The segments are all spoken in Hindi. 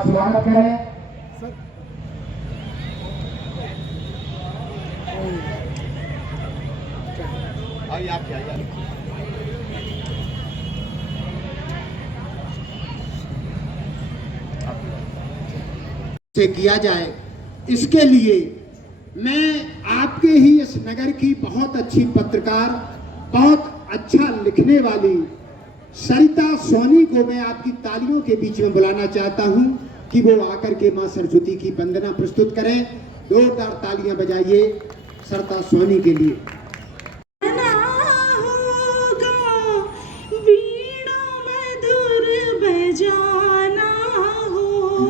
स्वागत करें। से किया जाए, इसके लिए मैं आपके ही इस नगर की बहुत अच्छी पत्रकार, बहुत अच्छा लिखने वाली सरिता सोनी को मैं आपकी तालियों के बीच में बुलाना चाहता हूं कि वो आकर के मां सरस्वती की वंदना प्रस्तुत करें। जोरदार तालियां बजाइए सरिता सोनी के लिए।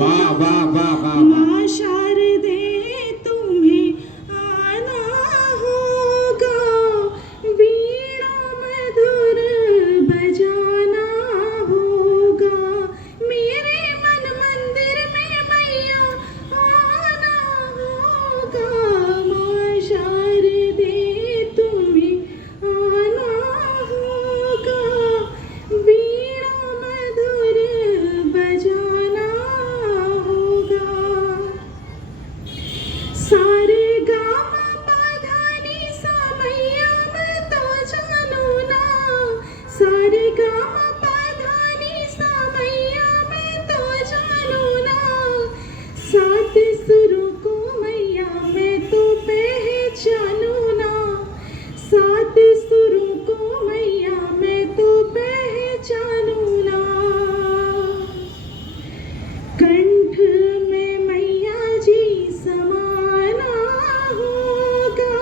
वाह वाह वाह वाह, मां शारदे तुम्हें आना होगा, वीणा मधुर बजाना होगा, मेरे मन मंदिर में मैया आना होगा, मां शारदे तुम्हें आना होगा, वीणा मधुर बजाना सारे गामा पाधानी समैया मैं तो जानू ना, सारे गामा पाधानी समैया मैं तो जानू ना, सात सुरों को मैया मैं तो पहचानू ना, सात सुरों को मैया मैं तो पहचानू ना, कंठ में मैया जी समाना होगा,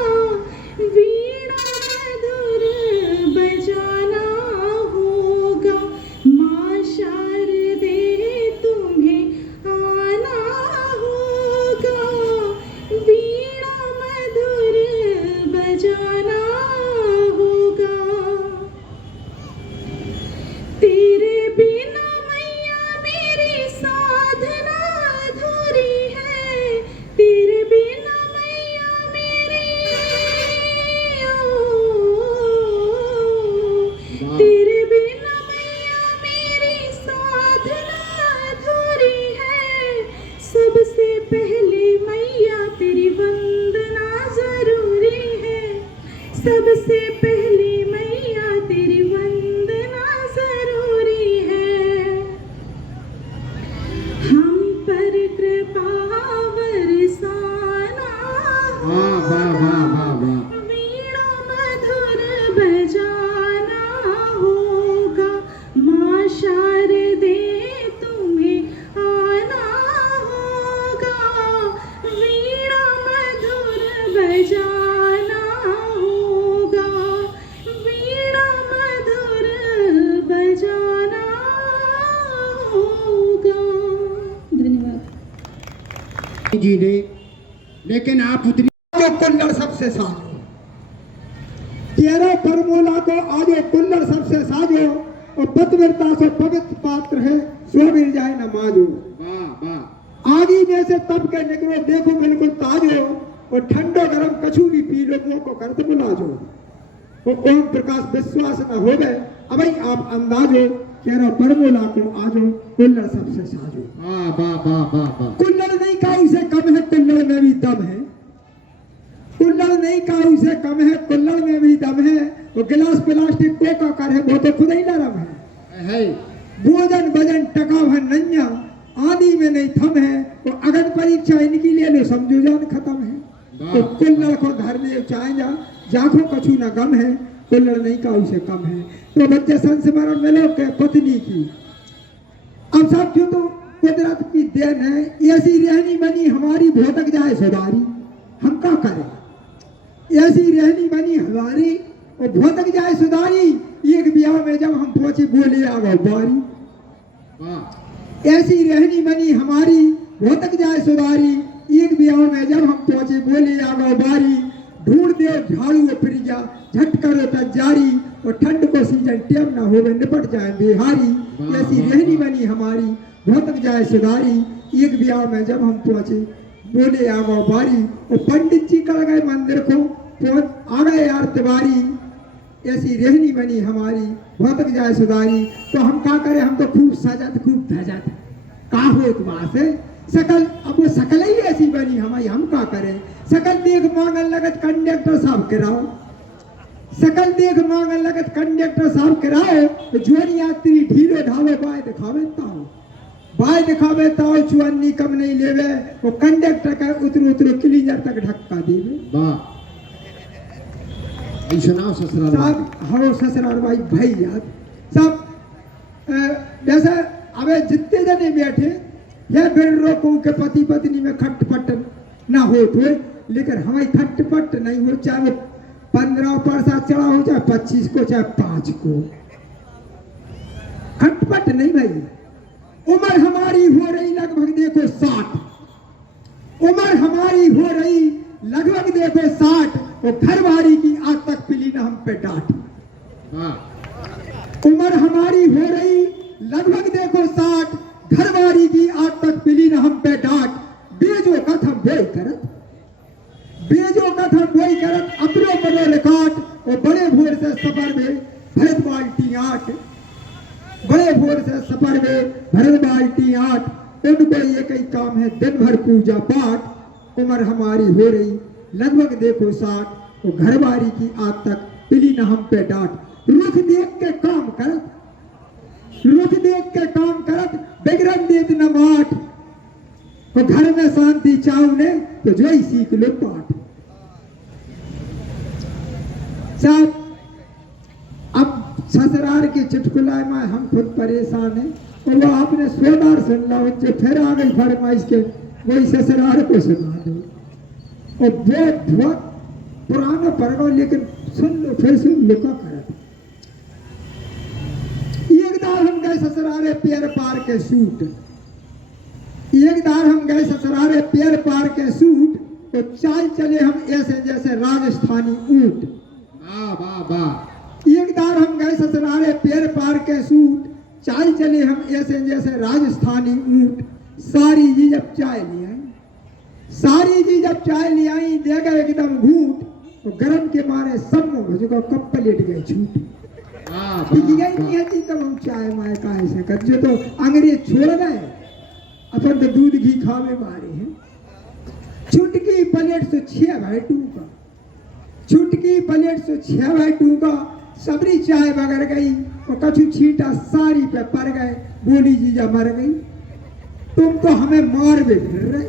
वीणा मधुर बजाना होगा, मां शारदे तुम्हें आना होगा, वीणा मधुर बजाना होगा, तेरे बिना मैया मेरी साधना अधूरी है, तेरे बिना मैया मेरी तेरे बिना मैया मेरी साधना अधूरी है, सबसे पहले मैया तेरी वंदना जरूरी है, सबसे पहले मैया तेरी वंदना जरूरी है, हम पर कृपा बरसाना वाह वाह वाह वाह वाह, वीणा मधुर बजाना होगा, मां शारदे तुम्हें आना होगा, वीणा मधुर बजाना होगा, वीणा मधुर बजाना होगा। धन्यवाद जी ने, लेकिन आप उतनी जो कुल्लड़ सबसे साजो, तेरह परमोला को आजो कुल्लड़ सबसे साजो, और पतिव्रता से पवित्र पात्र है सो मिल जाए न माजो, वाह वाह, आगी में से तब के निकलो देखो बिल्कुल ताजो, और ठंडो गरम कछु भी पी लो मुंह को करत बुलाजो, वो ओम प्रकाश विश्वास न हो गए अब आप अंदाजो, तेरह परमोला को आजो कुल्लड़ सबसे साजो, वाह वाह वाह वाह वाह, कुल्लड़ नहीं काऊ से कम है, कुल्लड़ में भी दम है, कुल्लड़ नहीं काऊ से कम है, कुल्लड़ में भी दम है, वो गिलास प्लास्टिक को का कर है वो तो खुद ही नरम है, भोजन भजन टकाव है नैया आदि में नहीं थम है, वो अगन परीक्षा इनकी ले लो समझो जान खत्म है, तो कुल्लड़ को धर ले चाहे जा जाखो कछु न गम है, कुल्लड़ नहीं काऊ से कम है, तो बच्चे संस्मरण मिलो के पत्नी की, अब सब जो तो कुदरत की देन है, ऐसी रहनी बनी हमारी भोटक जाए सुधारी, हम क्या करें, ऐसी रहनी बनी हमारी और भोटक जाए सुधारी, एक ब्याह में जब हम पहुंचे बोले आवा बारी, ऐसी रहनी बनी हमारी भोटक जाए सुधारी, एक ब्याह में जब हम पहुंचे बोले आवा बारी, ढूंढ दे झाड़ू फिर जा झट करो तक जारी, और ठंड को सीजन टेम ना हो निपट जाए बिहारी, ऐसी रहनी बनी हमारी भोटक जाए सुधारी, एक ब्याह में जब हम पहुंचे बोले आवो बारी, और पंडित जी कर गए मंदिर को पहुंच आ गए यार तिवारी, ऐसी रहनी बनी हमारी भौतिक जाए सुधारी। तो हम क्या करें, हम तो खूब सजत खूब धजत का होत बात है सकल। अब वो सकल ही ऐसी बनी हमारी, हम क्या करें। सकल देख मांगन लगत कंडक्टर साहब कराओ, सकल देख मांगन लगत कंडक्टर साहब कराओ। तो जोन यात्री ढीलो ढालो बाय दिखावे ताओ, बाय दिखावे ताओ चुअन्नी कम नहीं लेवे। वो कंडक्टर का उतरो उतरो क्लीनर तक ढक्का देवे। वाह सुनाओ ससुराल साहब हरो ससुराल भाई याद सब जैसे अबे जितने जने बैठे ये फिर रोको के पति पत्नी में खटपट ना हो तो, लेकिन हमारी खटपट नहीं हो, चाहे वो 15 परसा चढ़ा हो चाहे 25 को चाहे 5 को, खटपट नहीं भाई। उम्र हमारी हो रही लगभग देखो 60, उम्र हमारी हो रही लगभग देखो 60, और घरवारी की आज तक पिली ना हम पे डांट। उम्र हमारी हो रही लगभग देखो 60, घरवारी की आज तक पिली न हम पे डांट। बेजो कथ हम बोई करत, बेजो कथ हम बोई करत, अपनो बड़ो रिकॉर्ड। और बड़े भोर से सफर में भरत बाल्टी 8, बड़े भोर से सफर में भरत बाल्टी 8। उनको ये कई काम है दिन भर पूजा पाठ। उम्र हमारी हो रही लगभग देखो 60, और घरवारी की आज तक पिली न हम पे डांट। रुख देख के काम करत, रुख देख के काम करत, बिगड़न देत न माठ। तो घर में शांति चाहू ने तो जो ही सीख लो पाठ। साहब अब ससुराल के चुटकुलाए में हम खुद परेशान हैं, और वो आपने सोदार सुन लो, जो फिर आ गई फरमाइश के वही ससुराल को सुना दो। और वो बहुत पुराना पड़ गो, लेकिन सुन लो फिर सुन लो का करत। एक दार हम गए ससुराले पैर पार के सूट, एक दार हम गए ससुराले पैर पार के सूट। तो चाल चले हम ऐसे जैसे राजस्थानी ऊंट। वाह वाह वाह। एक दार हम गए ससुराले पैर पार के सूट, चाल चले हम ऐसे जैसे राजस्थानी ऊंट। सारी जी जब चाय ले आई, सारी जी जब चाय ले आई, देगा एकदम घूट। तो गरम के मारे सब मुझको कप पलट गए छूट। नहीं आती तब हम चाय माय का ऐसे कर, जो तो अंग्रेज छोड़ गए, अपन तो दूध घी खावे मारे हैं। छुटकी प्लेट से 6 भाई 2 का, छुटकी प्लेट से 6 भाई 2 का। सबरी चाय बगर गई, और कछु छींटा सारी पे पड़ गए। बोली जीजा मर गई। तुम तो हमें मार भी फिर रहे,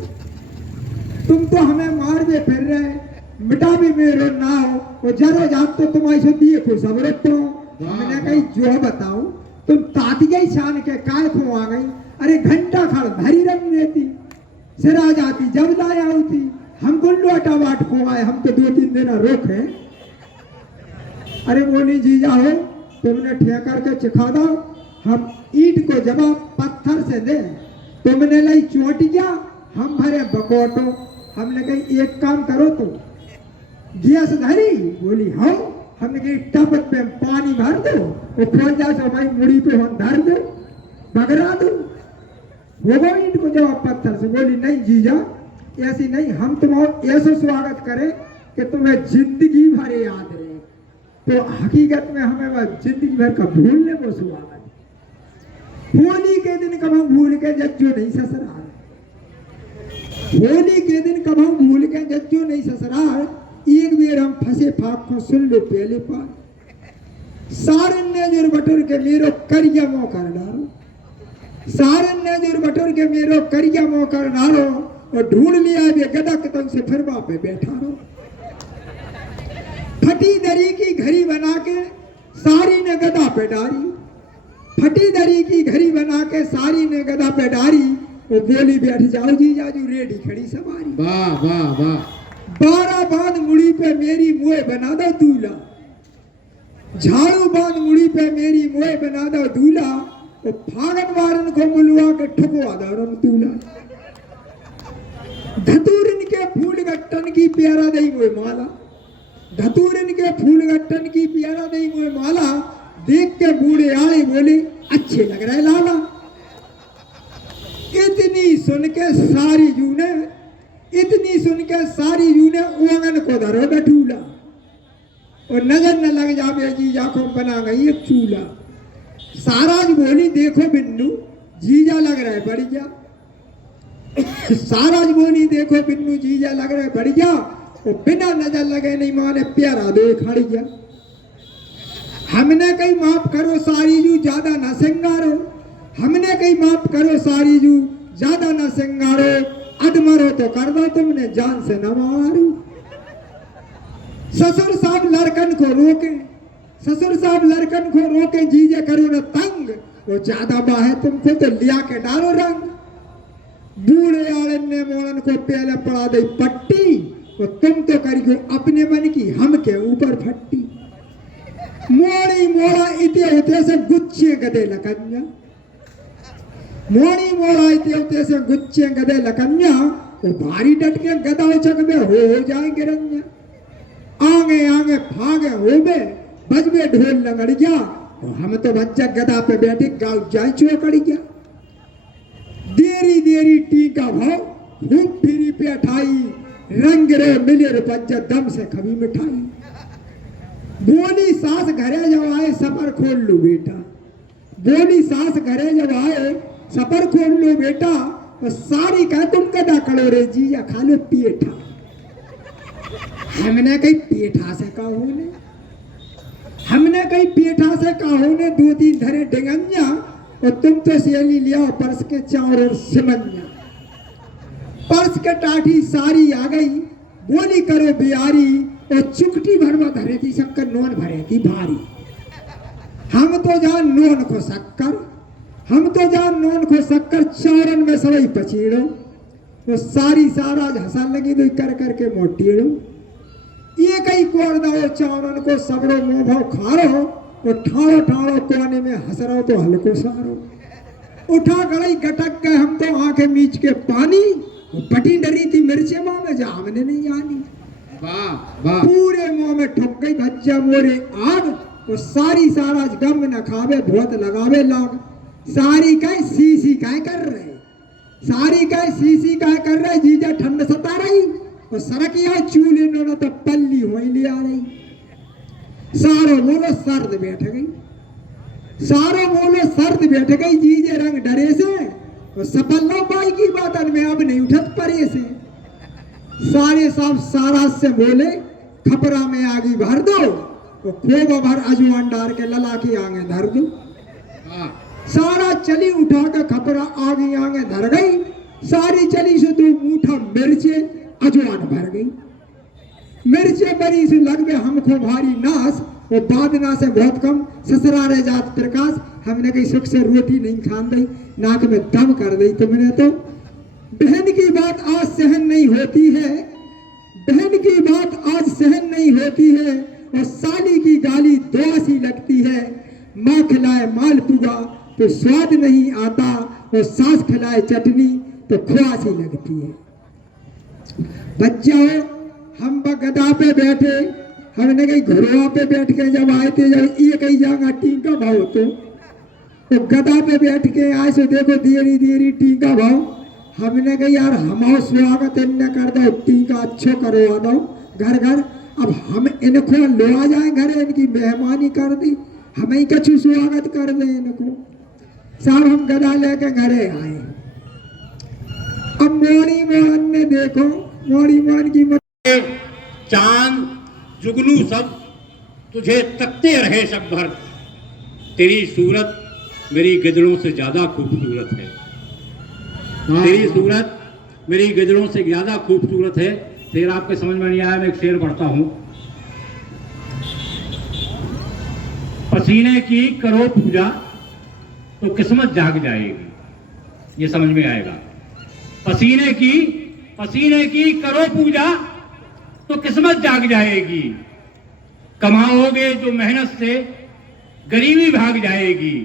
तुम तो हमें मार भी फिर रहे, मिटा भी मेरो नाव। और जरो जात तो तुम ऐसे दिए को सब रखो। हमने कही जो बताओ, तुम तातिया ही छान के काय खो आ गई। अरे घंटा खड़ भरी रंग रहती, सिरा जाती जब लाया होती। हमको लोटा बाट खो आए, हम तो 2-3 दिन रोक है। अरे बोली जीजा हो, तुमने ठेकर के चिखा दो, हम ईंट को जवाब पत्थर से दे। तुमने लाई चोटिया, हम भरे बकोटो। हमने कही एक काम करो, तो गैस धरी, बोली हाँ। हमने कही टपक पे पानी भर दो, वो खोल जा से हमारी मुड़ी पे हम धर दो, बगरा दो। वो ईंट को जवाब पत्थर से। बोली नहीं जीजा, ऐसी नहीं, हम तुम्हारा ऐसा स्वागत करें कि तुम्हें जिंदगी भर याद रहे। तो हकीकत में हमें वह जिंदगी भर का भूलने को स्वागत। होली के दिन कब हम भूल के जज्जो नहीं ससुराल, होली के दिन कब हम भूल के जज्जो नहीं ससुराल। एक बेर हम फंसे फाक को सुन लो पहले पार। सारन ने जोर बटोर के मेरो करिया मौका डालो, सारन ने जोर बटोर के मेरो करिया मौका डालो। और ढूंढ लिया बे गदा कदम से फिर पे बैठा रहो। फटी दरी की घड़ी बना के सारी ने गदा पे डारी, फटी दरी की घड़ी बना के सारी ने गदा पे डारी। वो बोली बैठ जाओ जी जाजू रेडी खड़ी सवारी। वाह वाह वाह। 12 बांध मुड़ी पे मेरी मुए बना दो दूल्हा, झाड़ू बांध मुड़ी पे मेरी मुए बना दो दूल्हा। वो फागन वारन को मुलवा के ठुकवा दो रम दूल्हा। धतूरन के फूल गट्टन की प्यारा दई मुए माला, धतूरन के फूल गट्टन की प्यारा दई मुए माला। देख के बूढ़े आए बोले अच्छे लग रहे लाला। इतनी सुन के सारी जू ने, इतनी सुन के सारी जू ने ओंगन को धरो बैठूला। और नजर न लग जावे जीजा को बना गई एक चूल्हा। साराज बोली देखो बिन्नू जीजा लग रहा है बढ़िया। साराज बोली देखो बिन्नू जीजा लग रहा है बढ़िया। वो बिना नजर लगे नहीं माने प्यारा दो खड़ी गया। हमने कहीं माफ करो सारी जू ज्यादा न सिंगारो। हमने कहीं माफ करो सारी जू ज्यादा न सिंगारो। अधमरो तो कर दो तुमने जान से न मारो। ससुर साहब लड़कन को रोके। ससुर साहब लड़कन को रोके जीजे करो न तंग। वो ज्यादा बाहे तुमको तो लिया के डालो रंग। बूढ़े आड़न ने मोड़न को पहले पड़ा दे पट्टी। वो तुम तो करियो अपने मन की हम के ऊपर फट्टी। मोड़ी मोड़ा इते होते से गुच्छे गदे लकन्या। मोड़ी मोड़ा इते होते से गुच्छे गदे लकन्या। वो भारी डट के गदा उचक में हो जाएंगे रंजा। आगे आगे भागे हो बे बजबे ढोल लगड़ गया। हम तो बच्चा गदा पे बैठे गाँव जाए चौकड़ी गया। देरी देरी टीका भाव खूब फिरी पे अठाई। रंग रे मिले रुपया दम से कभी मिठाई। बोली सास घरे जब आए सफर खोल लो बेटा। बोली सास घरे जब आए सफर खोल लो बेटा। तो सारी कह तुम गदा करो रे जीजा खा लो पेठा। हमने कहीं पेठा से कहो ने। हमने कहीं पेठा से कहो ने दो तीन धरे डिंगन्या। और तुम तो सेली लिया पर्स के चार और सिमन्या। पर्स के टाठी सारी आ गई। बोली करो बिहारी और चुकटी भरवा धरे थी शक्कर नोन भरे थी भारी। हम तो जान नोन को शक्कर। हम तो जान नोन को शक्कर चारन में सवई पचीड़ो। वो सारी सारा हंसा लगी तो कर करके मोटीड़ो। ये कई कोर दो चारन को सबड़ो मुंह भाव खारो। और ठाड़ो ठाड़ो कोने में हंस रहो तो हल्को सारो। उठा गई गटक गए हम तो आंखें मीच के पानी। बटी डरी थी मिर्चे मुंह में जा हमने नहीं आनी। वाह वाह। पूरे मुंह में ठुक गई भज्जा मोरे आग। वो सारी सारा गम न खावे बहुत लगावे लाग। सारी कह सीसी कह कर रहे। सारी कह सीसी कह कर रहे जीजा ठंड सता रही। और सड़क यहाँ चूल्हे न तो पल्ली हो ले आ रही। सारो बोलो सर्द बैठ गई। सारो बोलो सर्द बैठ गई जीजे रंग डरे से। और सपल्लो बाई की बातन में अब नहीं उठत परे से। सारे साहब सारा से बोले खपरा में आगी भर दो। तो खूब भर अजवान डार के लला की आगे धर दो। सारा चली उठा के खपरा आगे आगे धर गई। सारी चली से दो मुठा मिर्चे अजवान भर गई। मिर्चे बड़ी से लग गए हमको भारी नाश। वो बादना से बहुत कम ससुरारे जात प्रकाश। हमने कहीं सुख से रोटी नहीं खान दी नाक में दम कर दी तुमने तो। बहन की बात आज सहन नहीं होती है। बहन की बात आज सहन नहीं होती है। और साली की गाली दुआसी लगती है। माँ खिलाए मालपुआ तो स्वाद नहीं आता। और सास खिलाए चटनी तो खुआसी लगती है। बच्चा हम गदा पे बैठे। हमने कहीं घरों पे बैठ के जब आए थे जब ये कहीं जागा टीका भाव तो गदा पे बैठ के आए सो देखो देरी देरी टीका भाव। हमने कही यार हमारा स्वागत इन्हें कर दो टीका अच्छो करवा दो घर घर। अब हम इनको ले आ जाए घर इनकी मेहमानी कर दी। हमें ही कछु स्वागत कर दे इनको। साहब हम गदा लेके घरे आए। अब मोड़ी मोहन ने देखो मोड़ी मोहन की चांद जुगनू सब तुझे तकते रहे सब भर। तेरी सूरत मेरी गजलों से ज्यादा खूबसूरत है। तेरी सूरत मेरी गजलों से ज्यादा खूबसूरत है। शेर आपके समझ में नहीं आया मैं एक शेर पढ़ता हूं। पसीने की करो पूजा तो किस्मत जाग जाएगी। ये समझ में आएगा। पसीने की करो पूजा तो किस्मत जाग जाएगी। कमाओगे जो मेहनत से गरीबी भाग जाएगी।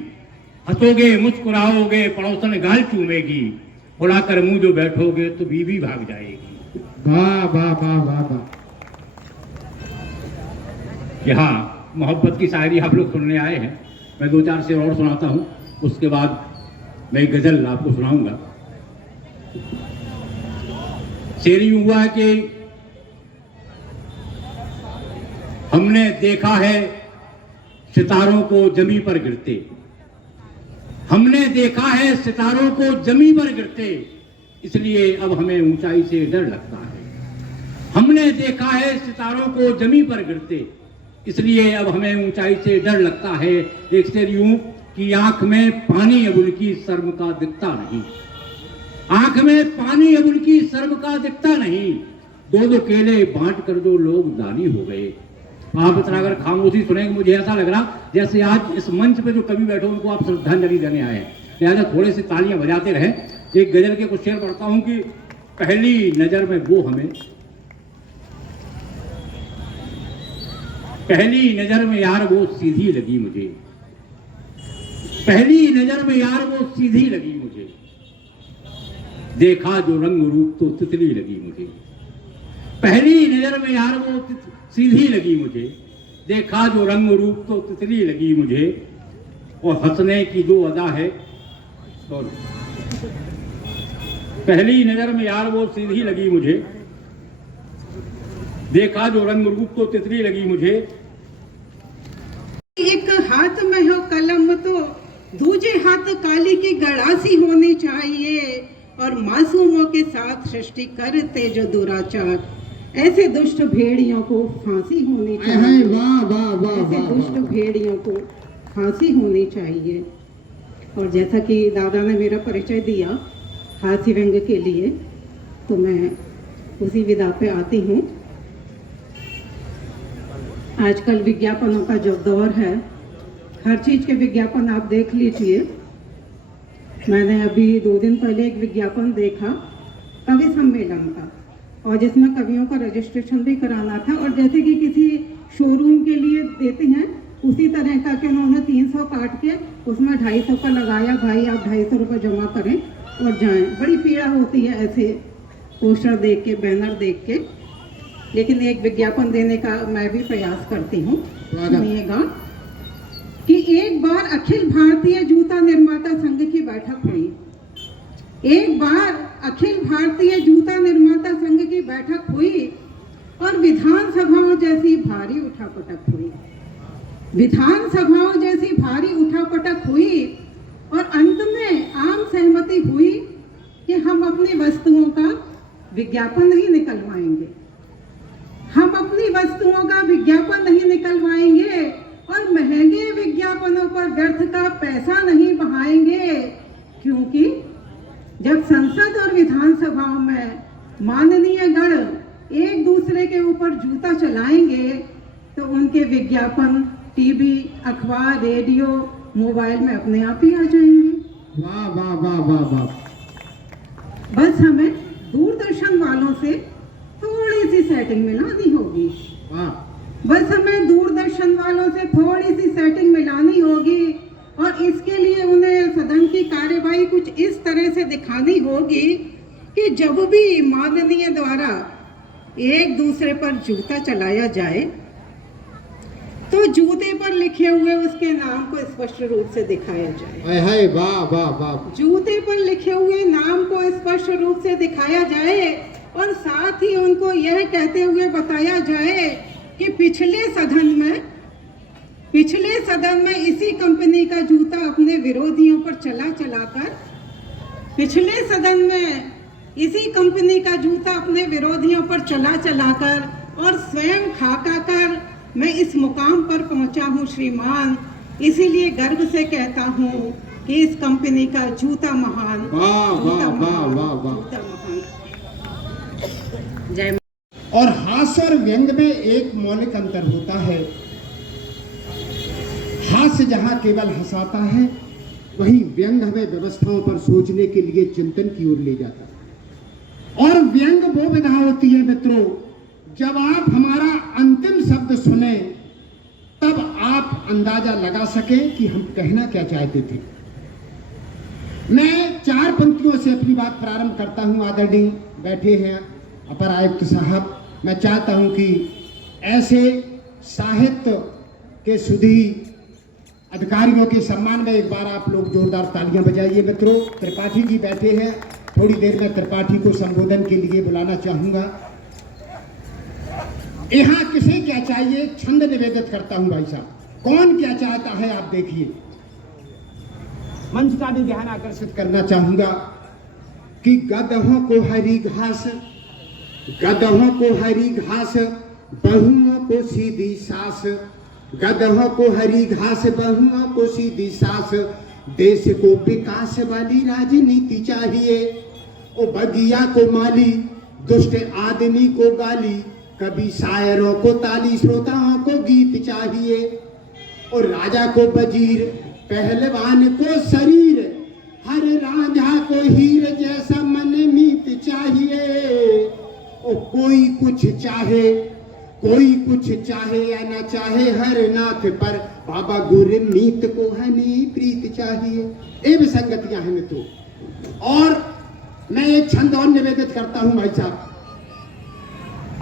हंसोगे मुस्कुराओगे पड़ोसन गाल चूमेगी। बुलाकर मुंह जो बैठोगे तो बीवी भाग जाएगी। वाह वाह वाह वाह वाह। यहाँ मोहब्बत की शायरी आप लोग सुनने आए हैं। मैं दो चार शेर और सुनाता हूँ उसके बाद मैं एक गजल आपको सुनाऊंगा। शेर यूं हुआ कि हमने देखा है सितारों को जमी पर गिरते, हमने देखा है सितारों को जमी पर गिरते, इसलिए अब हमें ऊंचाई से डर लगता है। हमने देखा है सितारों को जमी पर गिरते, इसलिए अब हमें ऊंचाई से डर लगता है। एक शेर यूं कि आंख में पानी अब उनकी शर्म का दिखता नहीं, आंख में पानी अब उनकी शर्म का दिखता नहीं, दो दो केले बांट कर दो लोग दानी हो गए। आप इतना अगर खामोशी सुनेंगे, मुझे ऐसा लग रहा जैसे आज इस मंच पे जो कवि बैठे उनको आप श्रद्धांजलि देने आए हैं, लिहाजा थोड़े से तालियां बजाते रहे। एक गजल के कुछ शेर पढ़ता हूं कि पहली नजर में वो हमें, पहली नजर में यार वो सीधी लगी मुझे, पहली नजर में यार वो सीधी लगी मुझे, देखा जो रंग रूप तो तितली लगी मुझे, पहली नजर में यार वो सीधी लगी मुझे, देखा जो रंग रूप तो तितली लगी मुझे, और हंसने की जो अदा है, पहली नजर में यार वो सीधी लगी मुझे, देखा जो रंग रूप तो तितली लगी मुझे। एक हाथ में हो कलम तो दूजे हाथ काली की गड़ासी होनी चाहिए, और मासूमों के साथ सृष्टि करते जो दुराचार, ऐसे दुष्ट भेड़ियों को फांसी होनी चाहिए। वाह वाह वाह ऐसे वाह दुष्ट भेड़ियों को फांसी होनी चाहिए। और जैसा कि दादा ने मेरा परिचय दिया हास्य व्यंग के लिए, तो मैं उसी विधा पे आती हूँ। आजकल विज्ञापनों का जो दौर है, हर चीज़ के विज्ञापन आप देख लीजिए। मैंने अभी 2 दिन पहले एक विज्ञापन देखा कवि सम्मेलन का, और जिसमें कवियों का रजिस्ट्रेशन भी कराना था, और जैसे कि किसी शोरूम के लिए देते हैं उसी तरह का कि उन्होंने 300 काट के उसमें 250 का लगाया, भाई आप 250 रुपये जमा करें और जाएं। बड़ी पीड़ा होती है ऐसे पोस्टर देख के, बैनर देख के। लेकिन एक विज्ञापन देने का मैं भी प्रयास करती हूँ। सुनिएगा कि एक बार अखिल भारतीय जूता निर्माता संघ की बैठक हुई, एक बार अखिल भारतीय जूता निर्माता संघ की बैठक हुई, और विधानसभाओं जैसी भारी उठापटक हुई, विधानसभाओं जैसी भारी उठापटक हुई, और अंत में आम सहमति हुई कि हम अपनी वस्तुओं का विज्ञापन नहीं निकलवाएंगे, हम अपनी वस्तुओं का विज्ञापन नहीं निकलवाएंगे, और महंगे विज्ञापनों पर व्यर्थ का पैसा नहीं बहाएंगे, क्योंकि जब संसद और विधानसभाओं में माननीय गण एक दूसरे के ऊपर जूता चलाएंगे तो उनके विज्ञापन टीवी, अखबार, रेडियो, मोबाइल में अपने आप ही आ जाएंगे। वाह वाह वाह वाह वाह। बस हमें दूरदर्शन वालों से थोड़ी सी सेटिंग मिलानी होगी। वाह। बस हमें दूरदर्शन वालों से थोड़ी सी सेटिंग मिलानी होगी, और इसके लिए उन्हें सदन की कार्यवाही कुछ इस तरह से दिखानी होगी कि जब भी माननीय द्वारा एक दूसरे पर जूता चलाया जाए तो जूते पर लिखे हुए उसके नाम को स्पष्ट रूप से दिखाया जाए। हाय वाह वाह वाह। जूते पर लिखे हुए नाम को स्पष्ट रूप से दिखाया जाए, और साथ ही उनको यह कहते हुए बताया जाए कि पिछले सदन में इसी कंपनी का जूता अपने विरोधियों पर चलाकर, पिछले सदन में इसी कंपनी का जूता अपने विरोधियों पर चलाकर और स्वयं खाकर मैं इस मुकाम पर पहुंचा हूं श्रीमान। इसीलिए गर्व से कहता हूं कि इस कंपनी का जूता महान। वाह वाह वाह वाह वाह। जूता महान। जय। और हास्य और व्यंग में एक मौलिक अंतर होता है। हास्य जहां केवल हंसाता है, वहीं व्यंग हमें व्यवस्थाओं पर सोचने के लिए चिंतन की ओर ले जाता है। और व्यंग वो विधा होती है मित्रों, जब आप हमारा अंतिम शब्द सुने तब आप अंदाजा लगा सकें कि हम कहना क्या चाहते थे। मैं 4 पंक्तियों से अपनी बात प्रारंभ करता हूं। आदरणीय बैठे हैं अपर आयुक्त साहब, मैं चाहता हूं कि ऐसे साहित्य के सुधी अधिकारियों के सम्मान में एक बार आप लोग जोरदार तालियां बजाइए। मित्रों, त्रिपाठी जी बैठे हैं, थोड़ी देर में त्रिपाठी को संबोधन के लिए बुलाना चाहूंगा। यहाँ किसे क्या चाहिए, छंद निवेदित करता हूं भाई साहब। कौन क्या चाहता है आप देखिए। मंच का भी ध्यान आकर्षित करना चाहूंगा कि गधों को हरी घास, गधों को हरी घास, बहुओं को सीधी सास, गधों को हरी घास, बहुओं को सीधी सास, देश को विकास वाली राजनीति चाहिए। ओ बगिया को माली, दुष्ट आदमी को गाली, कभी शायरों को ताली, श्रोताओं को गीत चाहिए। और राजा को वजीर, पहलवान को शरीर, हर रांझा को हीर जैसा मन मीत चाहिए। ओ कोई कुछ चाहे, कोई कुछ चाहे या न चाहे, हर नाथ पर बाबा गुरमीत को हनी प्रीत चाहिए। ये भी संगतियां हैं मित्रों। और मैं एक छंद और निवेदित करता हूं भाई साहब।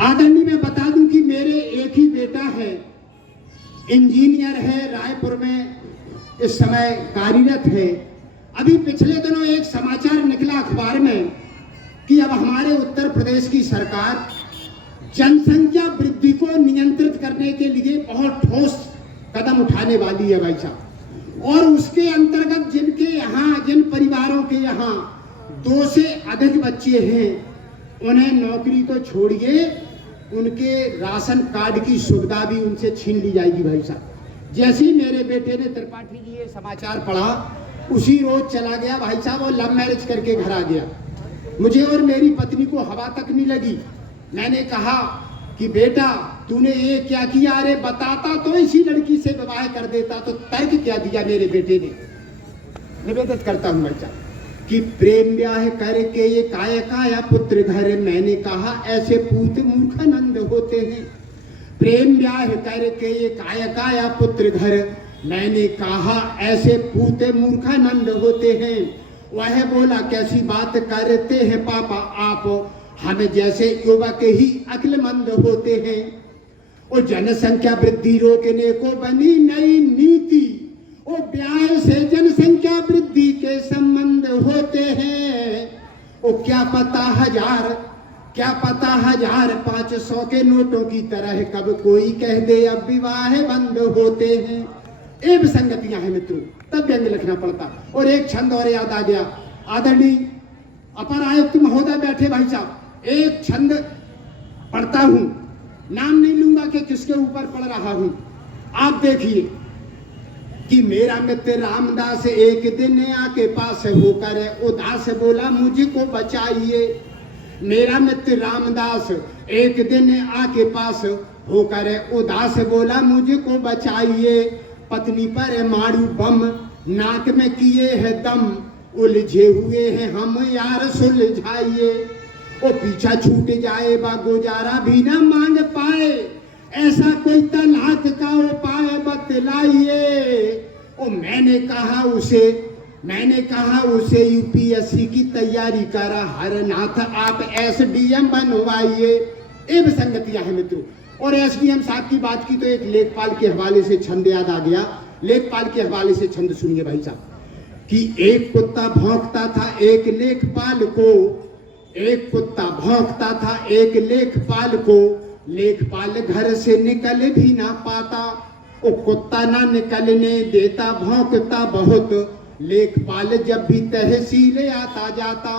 आदरणीय, मैं बता दूं कि मेरे एक ही बेटा है, इंजीनियर है, रायपुर में इस समय कार्यरत है। अभी पिछले दिनों एक समाचार निकला अखबार में कि अब हमारे उत्तर प्रदेश की सरकार जनसंख्या वृद्धि को नियंत्रित करने के लिए बहुत ठोस कदम उठाने वाली है भाई साहब। और उसके अंतर्गत जिनके यहाँ, जिन परिवारों के यहाँ 2 से अधिक बच्चे हैं, उन्हें नौकरी तो छोड़िए, उनके राशन कार्ड की सुविधा भी उनसे छीन ली जाएगी भाई साहब। जैसे ही मेरे बेटे ने, त्रिपाठी जी, ये समाचार पढ़ा, उसी रोज चला गया भाई साहब और लव मैरिज करके घर आ गया। मुझे और मेरी पत्नी को हवा तक नहीं लगी। मैंने कहा कि बेटा तूने ये क्या किया, अरे बताता तो इसी लड़की से विवाह कर देता। तो तर्क क्या दिया मेरे बेटे ने। निवेदित करता हूं बच्चा कि प्रेम ब्याह करके ये काया काया पुत्र घर, मैंने कहा ऐसे पूत मूर्खानंद होते हैं। प्रेम ब्याह करके ये काया काया पुत्र घर, मैंने कहा ऐसे पूत मूर्खानंद होते हैं। वह बोला कैसी बात करते हैं पापा आप, हमें जैसे युवक ही अक्लमंद होते हैं। और जनसंख्या वृद्धि रोकने को बनी नई नीति, वो ब्याह से जनसंख्या वृद्धि के संबंध होते हैं। वो क्या पता हजार 500 के नोटों की तरह कब कोई कह दे अब विवाह बंद होते हैं। ये भी संगतियां हैं मित्रों, तब व्यंग लिखना पड़ता। और एक छंद और याद आ गया। आदरणीय अपर आयुक्त महोदय बैठे भाई साहब, एक छंद पढ़ता हूं, नाम नहीं लूंगा कि किसके ऊपर पढ़ रहा हूं। आप देखिए कि मेरा मित्र रामदास एक दिन आके पास होकर उदास बोला मुझको बचाइए। मेरा मित्र रामदास एक दिन आके पास होकर उदास बोला मुझको बचाइए। पत्नी पर मारू बम, नाक में किए है दम, उलझे हुए हैं हम यार सुलझाइए। वो पीछा छूट जाए बा गुजारा भी ना मांग पाए, ऐसा कोई तलाक का उपाय बतलाइए। ओ मैंने कहा उसे यूपीएससी की तैयारी करा, हरनाथ आप एसडीएम बनवाइए। ये भी संगतियां हैं मित्रों। और एसडीएम साहब की बात की तो एक लेखपाल के हवाले से छंद याद आ गया। लेखपाल के हवाले से छंद सुनिए भाई साहब कि एक कुत्ता भौंकता था एक लेखपाल को, एक कुत्ता भौंकता था एक लेखपाल को, लेखपाल घर से निकल भी ना पाता। वो कुत्ता ना निकलने देता, भौंकता बहुत, लेखपाल जब भी तहसील आता जाता।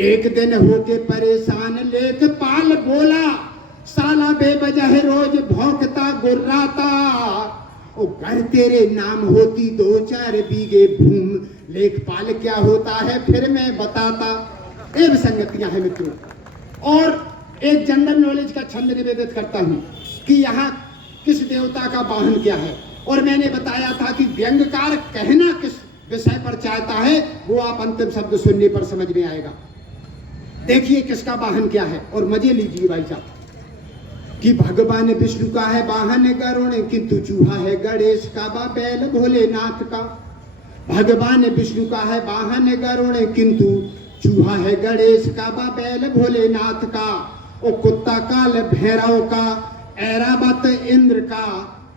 एक दिन होके परेशान लेखपाल बोला, साला बेवजह रोज भौंकता गुर्राता। ओ घर तेरे नाम होती 2-4 बीघे भूम, लेखपाल क्या होता है फिर मैं बताता। ये भी संगतियां हैं मित्रों। और एक जनरल नॉलेज का छंद निवेदित करता हूं कि यहाँ किस देवता का वाहन क्या है। और मैंने बताया था कि व्यंग्यकार कहना किस विषय पर चाहता है, वो आप अंतिम शब्द सुनने पर समझ में आएगा। देखिए किसका वाहन क्या है और मजे लीजिए भाई साहब कि भगवान विष्णु का है वाहन गरुण, किंतु चूहा है गणेश का बा बैल भोलेनाथ का। भगवान विष्णु का है वाहन गरुण, किंतु चूहा है गणेश का बा बैल भोलेनाथ का। ओ कुत्ता काल भैरव का, ऐरावत इंद्र का,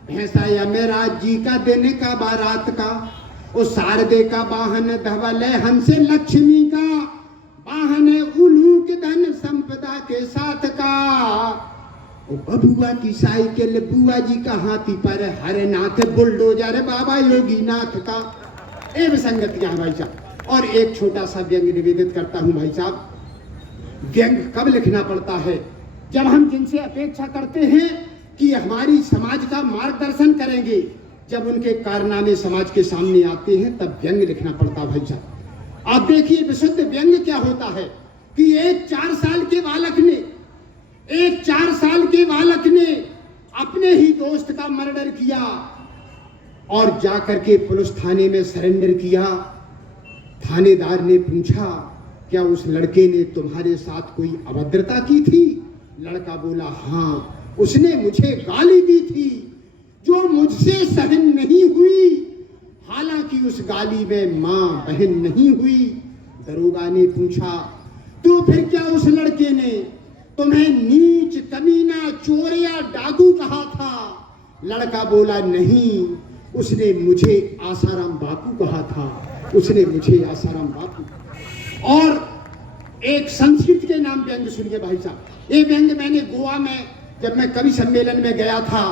भैंसा यमराज जी का, दिन का बारात का। ओ शारदे का वाहन धवल हंस लक्ष्मी का, वाहन उलूक धन संपदा के साथ का। ओ बबुआ की साइकिल बुआ जी का हाथी पर हरे नाथ बुलडोजर बाबा योगी नाथ का। ए विसंगतियां भाई साहब। और एक छोटा सा व्यंग निवेदित करता हूं भाई साहब। व्यंग कब लिखना पड़ता है? जब हम जिनसे अपेक्षा करते हैं कि हमारी समाज का मार्गदर्शन करेंगे, जब उनके कारनामे समाज के सामने आते हैं तब व्यंग लिखना पड़ता भाई साहब। आप देखिए विशुद्ध व्यंग क्या होता है कि एक 4 साल के बालक ने अपने ही दोस्त का मर्डर किया और जाकर के पुलिस थाने में सरेंडर किया। थानेदार ने पूछा, क्या उस लड़के ने तुम्हारे साथ कोई अभद्रता की थी? लड़का बोला, हाँ, उसने मुझे गाली दी थी जो मुझसे सहन नहीं हुई। हालांकि उस गाली में मां बहन नहीं हुई। दरोगा ने पूछा, तो फिर क्या उस लड़के ने तुम्हें नीच, कमीना, चोर या डाकू कहा था? लड़का बोला, नहीं, उसने मुझे आसाराम बापू कहा था, उसने मुझे आसाराम बापू। और एक संस्कृत के नाम व्यंग सुनिए भाई साहब। ये व्यंग मैंने गोवा में जब मैं कवि सम्मेलन में गया था,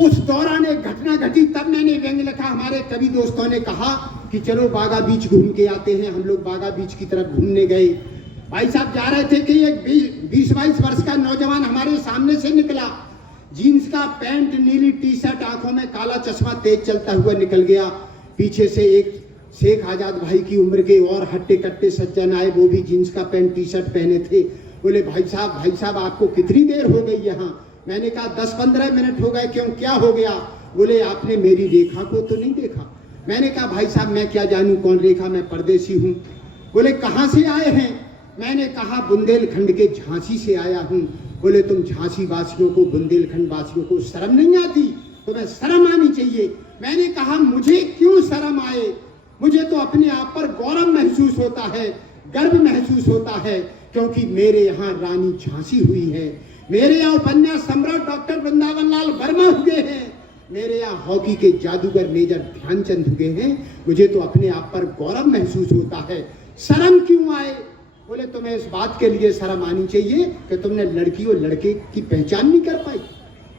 उस दौरान एक घटना घटी, तब मैंने व्यंग लिखा। हमारे कवि दोस्तों ने कहा कि चलो बागा बीच घूम के आते हैं। हम लोग बागा बीच की तरफ घूमने गए। भाई साहब जा रहे थे कि एक 20-22 वर्ष का नौजवान हमारे सामने से निकला। जीन्स का पैंट, नीली टी शर्ट, आंखों में काला चश्मा, तेज चलता हुआ निकल गया। पीछे से एक शेख आजाद भाई की उम्र के और हट्टे कट्टे सज्जन आए, वो भी जीन्स का पैंट टी शर्ट पहने थे। बोले, भाई साहब आपको कितनी देर हो गई यहाँ? मैंने कहा 10-15 मिनट हो गए। क्यों, क्या हो गया? बोले, आपने मेरी रेखा को तो नहीं देखा। मैंने कहा, भाई साहब मैं क्या जानूं कौन रेखा, मैं परदेसी हूँ। बोले, कहाँ से आए हैं? मैंने कहा, बुंदेलखंड के झांसी से आया हूँ। बोले, तुम झांसी वासियों को, बुंदेलखंड वासियों को शर्म नहीं आती? तुम्हें शर्म आनी चाहिए। मैंने कहा, मुझे क्यों शर्म आए? मुझे तो अपने आप पर गौरव महसूस होता है, गर्व महसूस होता है, क्योंकि मेरे यहाँ रानी झांसी हुई है, मेरे यहाँ उपन्यास सम्राट डॉक्टर वृंदावन लाल वर्मा हुए हैं, मेरे यहाँ हॉकी के जादूगर मेजर ध्यानचंद हुए हैं। मुझे तो अपने आप पर गौरव महसूस होता है, शर्म क्यों आए? बोले, तुम्हें इस बात के लिए शर्म आनी चाहिए कि तुमने लड़की और लड़के की पहचान नहीं कर पाई।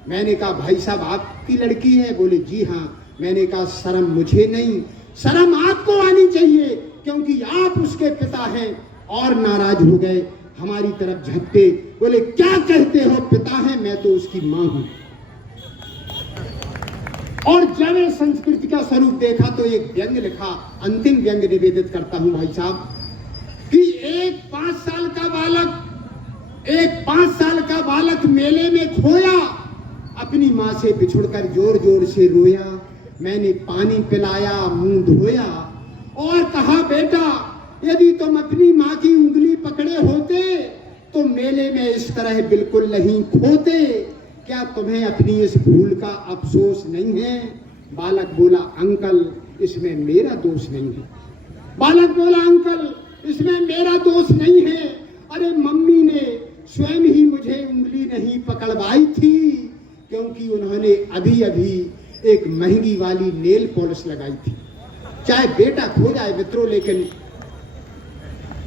मैंने कहा, भाई साहब आपकी लड़की है? बोले, जी हाँ। मैंने कहा, शर्म मुझे नहीं, शर्म आपको आनी चाहिए, क्योंकि आप उसके पिता हैं। और नाराज हो गए, हमारी तरफ झपटे। बोले, क्या कहते हो, पिता है? मैं तो उसकी मां हूं। और जब इस संस्कृति का स्वरूप देखा तो एक व्यंग लिखा। अंतिम व्यंग निवेदित करता हूं भाई साहब कि एक 5 साल का बालक मेले में खोया, अपनी मां से बिछुड़कर जोर जोर से रोया। मैंने पानी पिलाया, मुंह धोया और कहा, बेटा यदि तुम अपनी मां की उंगली पकड़े होते तो मेले में इस तरह बिल्कुल नहीं खोते। क्या तुम्हें अपनी इस भूल का अफसोस नहीं है? बालक बोला, अंकल इसमें मेरा दोष नहीं है। बालक बोला, अंकल इसमें मेरा दोष नहीं है। अरे मम्मी ने स्वयं ही मुझे उंगली नहीं पकड़वाई थी, क्योंकि उन्होंने अभी अभी एक महंगी वाली नेल पॉलिश लगाई थी। चाहे बेटा खो जाए मित्रों, लेकिन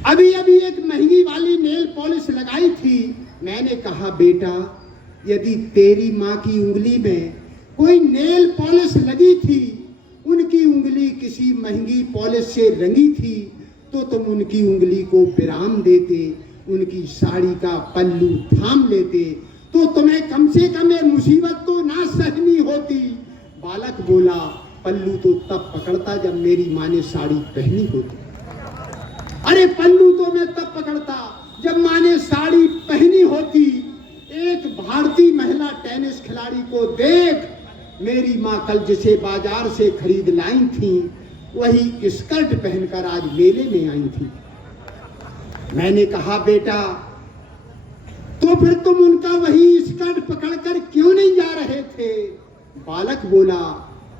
अभी अभी एक महंगी वाली नेल पॉलिश लगाई थी। मैंने कहा, बेटा यदि तेरी माँ की उंगली में कोई नेल पॉलिश लगी थी, उनकी उंगली किसी महंगी पॉलिश से रंगी थी, तो तुम उनकी उंगली को विराम देते, उनकी साड़ी का पल्लू थाम लेते, तो तुम्हें कम से कम ये मुसीबत तो ना सहनी होती। बालक बोला, पल्लू तो तब पकड़ता जब मेरी माँ ने साड़ी पहनी होती। अरे पल्लू तो मैं तब पकड़ता जब माँ ने साड़ी पहनी होती। एक भारतीय महिला टेनिस खिलाड़ी को देख, मेरी माँ कल जिसे बाजार से खरीद लाई थी, वही स्कर्ट पहनकर आज मेले में आई थी। मैंने कहा, बेटा तो फिर तुम उनका वही स्कर्ट पकड़कर क्यों नहीं जा रहे थे? बालक बोला,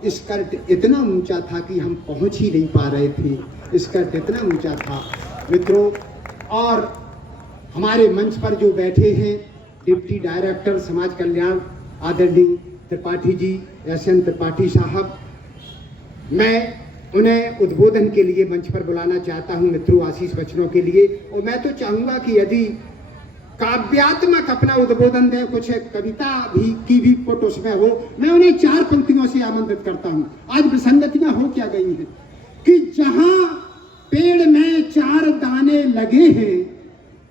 स्कर्ट इतना ऊंचा था कि हम पहुंच ही नहीं पा रहे थे, स्कर्ट इतना ऊंचा था। मित्रों, और हमारे मंच पर जो बैठे हैं डिप्टी डायरेक्टर समाज कल्याण आदरणीय त्रिपाठी जी, SN त्रिपाठी साहब, मैं उन्हें उद्बोधन के लिए मंच पर बुलाना चाहता हूं, मित्रों आशीष वचनों के लिए। और मैं तो चाहूंगा कि यदि काव्यात्मक अपना उद्बोधन दे, कुछ कविता भी की भी पुट उसमें हो, मैं उन्हें 4 पंक्तियों से आमंत्रित करता हूं। आज विसंगतियां हो क्या गई हैं कि जहां पेड़ में 4 दाने लगे हैं,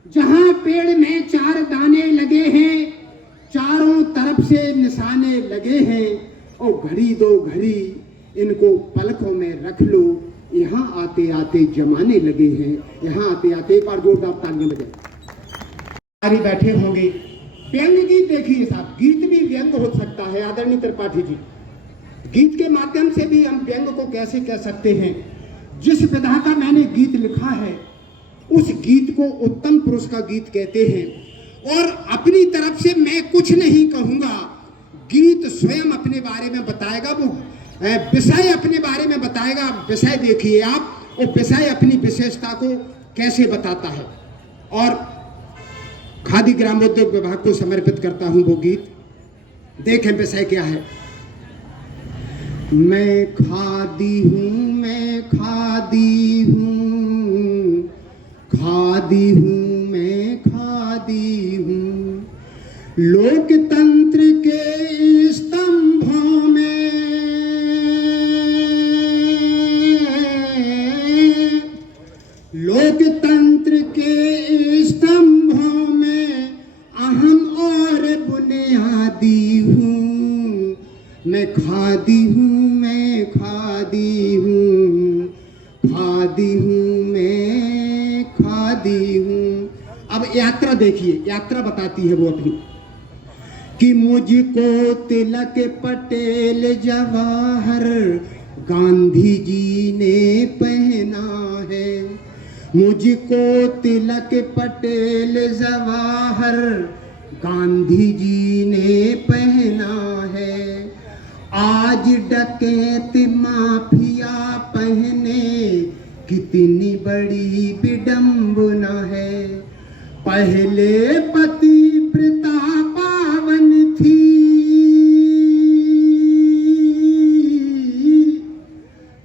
जहां पेड़ में 4 दाने लगे हैं, चारों तरफ से निशाने लगे हैं, और घड़ी दो घड़ी इनको पलकों में रख लो, यहाँ आते आते जमाने लगे हैं, यहाँ आते आते। एक बार जोरदार तालियां बजाएं। सारे बैठे होंगे। व्यंग गीत देखिए साहब, गीत भी व्यंग हो सकता है आदरणीय त्रिपाठी जी। गीत के माध्यम से भी हम व्यंग को कैसे कह सकते हैं। जिस विधा का मैंने गीत लिखा है उस गीत को उत्तम पुरुष का गीत कहते हैं, और अपनी तरफ से मैं कुछ नहीं कहूंगा, गीत स्वयं अपने बारे में बताएगा, वो विषय अपने बारे में बताएगा। विषय देखिए आप, वो विषय अपनी विशेषता को कैसे बताता है। और खादी ग्रामोद्योग विभाग को समर्पित करता हूं वो गीत। देखें विषय क्या है। मैं खादी हूं, मैं खादी हूं, खादी हूं, मैं खादी हूं, लोकतंत्र के स्तंभों में, लोकतंत्र के स्तंभों में अहम और बुनियादी हूँ। मैं खादी हूँ, मैं खादी हूँ, खादी हूँ, मैं खादी हूँ। अब यात्रा देखिए, यात्रा बताती है वो अपनी कि मुझको तिलक पटेल जवाहर गांधी जी ने पहना है, मुझको तिलक पटेल जवाहर गांधी जी ने पहना है। आज डकैत माफिया पहने कितनी बड़ी विडंबना है। पहले पतिव्रता पावन थी,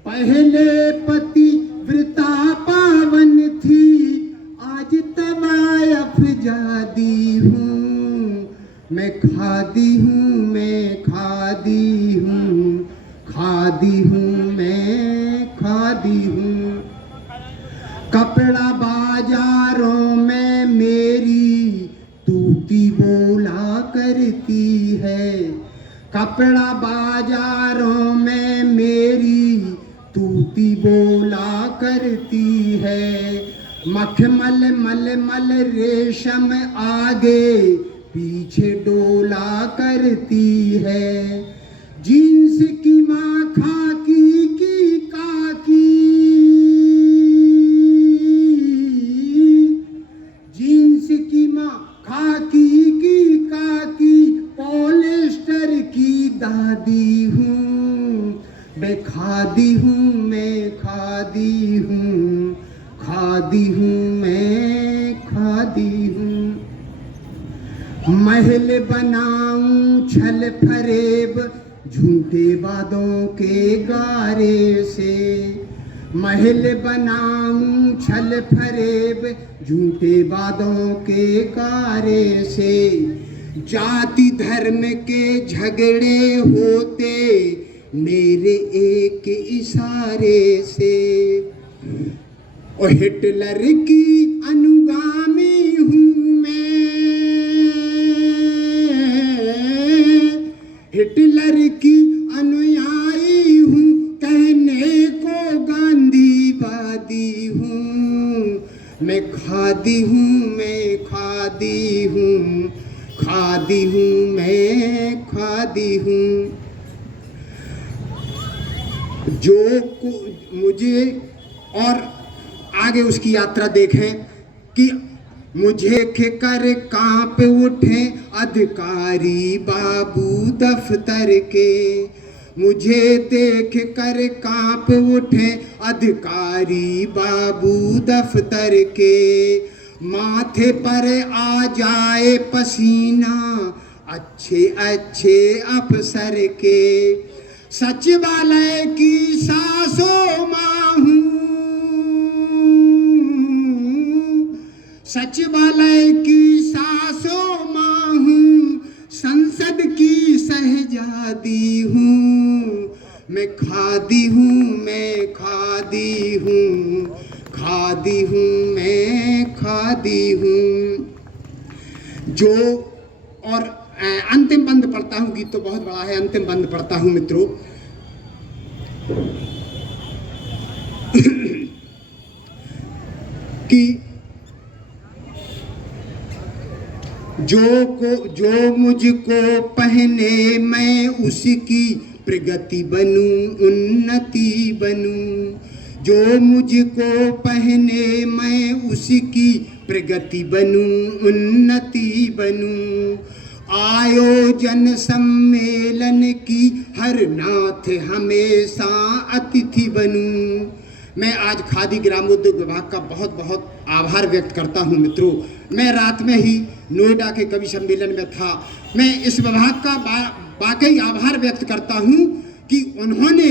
पहले पतिव्रता पावन थी, आज तवायफ जादी हूँ। मैं खादी हूँ, मैं खादी हूँ, खादी हूँ, मैं खादी हूँ। कपड़ा बाजारों में मेरी तूती बोला करती है, कपड़ा बाजारों में मेरी तूती बोला करती है। मखमल मलमल रेशम आगे पीछे डोला करती है। जींस की माँ खाकी की काकी, जींस की माँ खाकी की काकी, पॉलिस्टर की दादी हूँ। मैं खादी हूँ, मैं खादी हूँ, खादी हूँ, मैं खादी हूँ। महल बनाऊं छल फरेब झूठे वादों के गारे से, महल बनाऊं छल फरेब झूठे वादों के गारे से। जाति धर्म के झगड़े होते मेरे एक इशारे से, और हिटलर की अनुगामी हूँ मैं, हिटलर की अनुयायी हूँ, कहने को गांधीवादी हूँ। मैं खादी हूँ, मैं खादी हूँ, खादी हूँ, मैं खादी हूँ। जो मुझे, और आगे उसकी यात्रा देखें कि मुझे कर कांप उठे अधिकारी बाबू दफ्तर के, मुझे देख कर कांप उठे अधिकारी बाबू दफ्तर के। माथे पर आ जाए पसीना अच्छे अच्छे अफसर के, सचिवालय की सासों मां हूँ, सचिवालय की खादी हूँ, खादी हूँ मैं, खादी हूँ। जो और अंतिम बंद पढ़ता हूँ, गीत तो बहुत बड़ा है, अंतिम बंद पढ़ता हूँ मित्रों। कि जो मुझको पहने मैं उसकी प्रगति बनूं, उन्नति बनूं। जो मुझको पहने मैं उसकी प्रगति बनूं, उन्नति बनूं। आयोजन सम्मेलन की हर नाथ हमेशा अतिथि बनूं। मैं आज खादी ग्रामोद्योग विभाग का बहुत बहुत आभार व्यक्त करता हूं मित्रों। मैं रात में ही नोएडा के कवि सम्मेलन में था। मैं इस विभाग का वाकई आभार व्यक्त करता हूं कि उन्होंने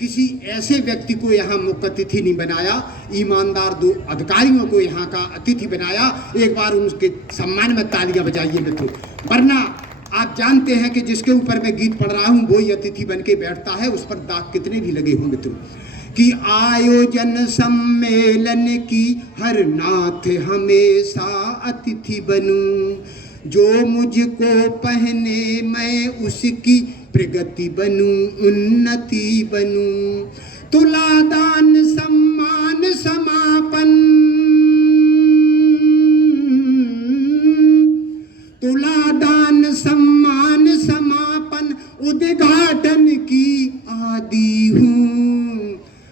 किसी ऐसे व्यक्ति को यहाँ मुख्य अतिथि नहीं बनाया, ईमानदार 2 अधिकारियों को यहाँ का अतिथि बनाया। एक बार उनके सम्मान में तालियां बजाइए मित्रों। वरना आप जानते हैं कि जिसके ऊपर मैं गीत पढ़ रहा हूँ वही अतिथि बन के बैठता है, उस पर दाग कितने भी लगे हों मित्रों। कि आयोजन सम्मेलन की हर नाथ हमेशा अतिथि बनूं। जो मुझको पहने मैं उसकी प्रगति बनूं, उन्नति बनूं। तुलादान सम्मान समापन, तुलादान सम्मान समापन उद्घाटन की आदि हूँ।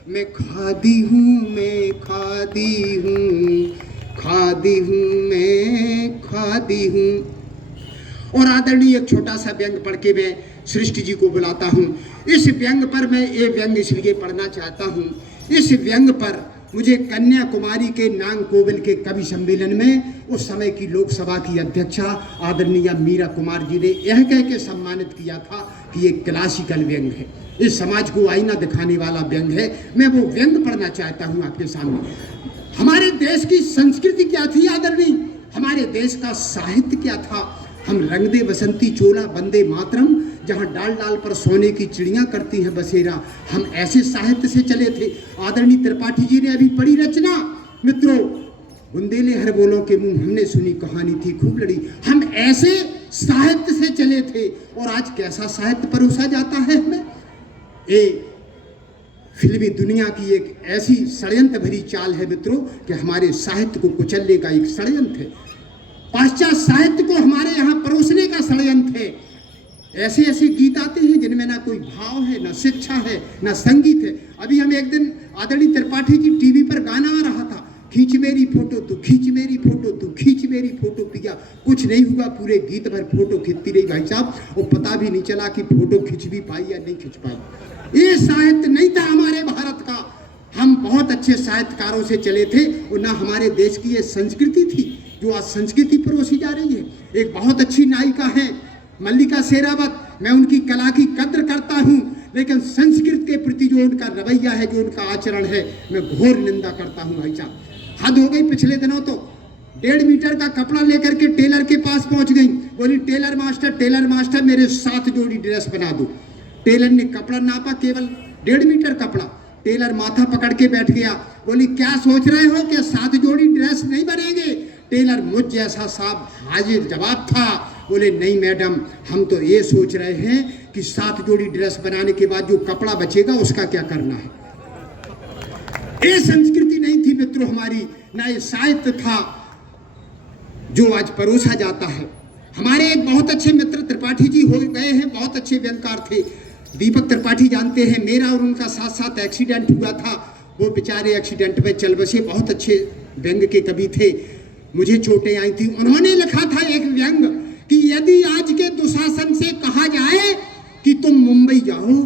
मैं खादी हूँ, मैं खादी हूँ, खादी हूँ मैं, खादी हूँ। और आदरणीय एक छोटा सा व्यंग पढ़ के मैं सृष्टि जी को बुलाता हूँ। इस व्यंग पर मैं ये व्यंग इसलिए पढ़ना चाहता हूँ, इस व्यंग पर मुझे कन्याकुमारी के नागरकोविल के कवि सम्मेलन में उस समय की लोकसभा की अध्यक्षा आदरणीय मीरा कुमार जी ने यह कह के सम्मानित किया था कि ये क्लासिकल व्यंग है, इस समाज को आईना दिखाने वाला व्यंग है। मैं वो व्यंग पढ़ना चाहता हूँ आपके सामने। हमारे देश की संस्कृति क्या थी आदरणीय, हमारे देश का साहित्य क्या था। हम रंग दे बसंती चोला वंदे मातरम, जहाँ डाल डाल पर सोने की चिड़ियाँ करती हैं बसेरा, हम ऐसे साहित्य से चले थे। आदरणीय त्रिपाठी जी ने अभी पढ़ी रचना मित्रों, बुंदेले हर बोलों के मुंह, हमने सुनी कहानी थी खूब लड़ी। हम ऐसे साहित्य से चले थे और आज कैसा साहित्य परोसा जाता है हमें। ये फिल्मी दुनिया की एक ऐसी षड्यंत्र भरी चाल है मित्रों कि हमारे साहित्य को कुचलने का एक षड्यंत्र है, पाश्चात्य साहित्य को हमारे यहाँ परोसने का षड्यंत्र है। ऐसे ऐसे गीत आते हैं जिनमें ना कोई भाव है, ना शिक्षा है, ना संगीत है। अभी हम एक दिन आदरणीय त्रिपाठी जी टीवी पर गाना आ रहा था, खींच मेरी फोटो तू, खींच मेरी फोटो तू, खींच मेरी फोटो पिया। कुछ नहीं हुआ, पूरे गीत भर फोटो खींचती रही भाई साहब, और पता भी नहीं चला कि फोटो खींच भी पाई या नहीं खींच पाई। ये साहित्य नहीं था हमारे भारत का। हम बहुत अच्छे साहित्यकारों से चले थे और ना हमारे देश की ये संस्कृति थी जो आज संस्कृति परोसी जा रही है। एक बहुत अच्छी नायिका है मल्लिका शेरावत, मैं उनकी कला की कद्र करता हूँ, लेकिन संस्कृत के प्रति जो उनका रवैया है, जो उनका आचरण है, मैं घोर निंदा करता हूँ भाई साहब। हद हो गई। पिछले दिनों तो 1.5 मीटर का कपड़ा लेकर के टेलर के पास पहुंच गई, बोली टेलर मास्टर मेरे 7 जोड़ी ड्रेस बना दो। टेलर ने कपड़ा नापा, केवल 1.5 मीटर कपड़ा। टेलर माथा पकड़ के बैठ गया, बोली क्या सोच रहे हो कि 7 जोड़ी ड्रेस नहीं बनेंगे। टेलर मुझ जैसा साहब हाजिर जवाब था, बोले नहीं मैडम, हम तो ये सोच रहे हैं कि 7 जोड़ी ड्रेस बनाने के बाद जो कपड़ा बचेगा उसका क्या करना है। ये संस्कृति नहीं थी मित्रों हमारी, ना ये साहित्य था जो आज परोसा जाता है। हमारे एक बहुत अच्छे मित्र त्रिपाठी जी हो गए हैं, बहुत अच्छे व्यंगकार थे, दीपक त्रिपाठी जानते हैं। मेरा और उनका साथ साथ एक्सीडेंट हुआ था, वो बेचारे एक्सीडेंट में चल बसे। बहुत अच्छे व्यंग के कवि थे, मुझे चोटें आई थी। उन्होंने लिखा था एक व्यंग कि यदि आज के दुशासन से कहा जाए कि तुम मुंबई जाओ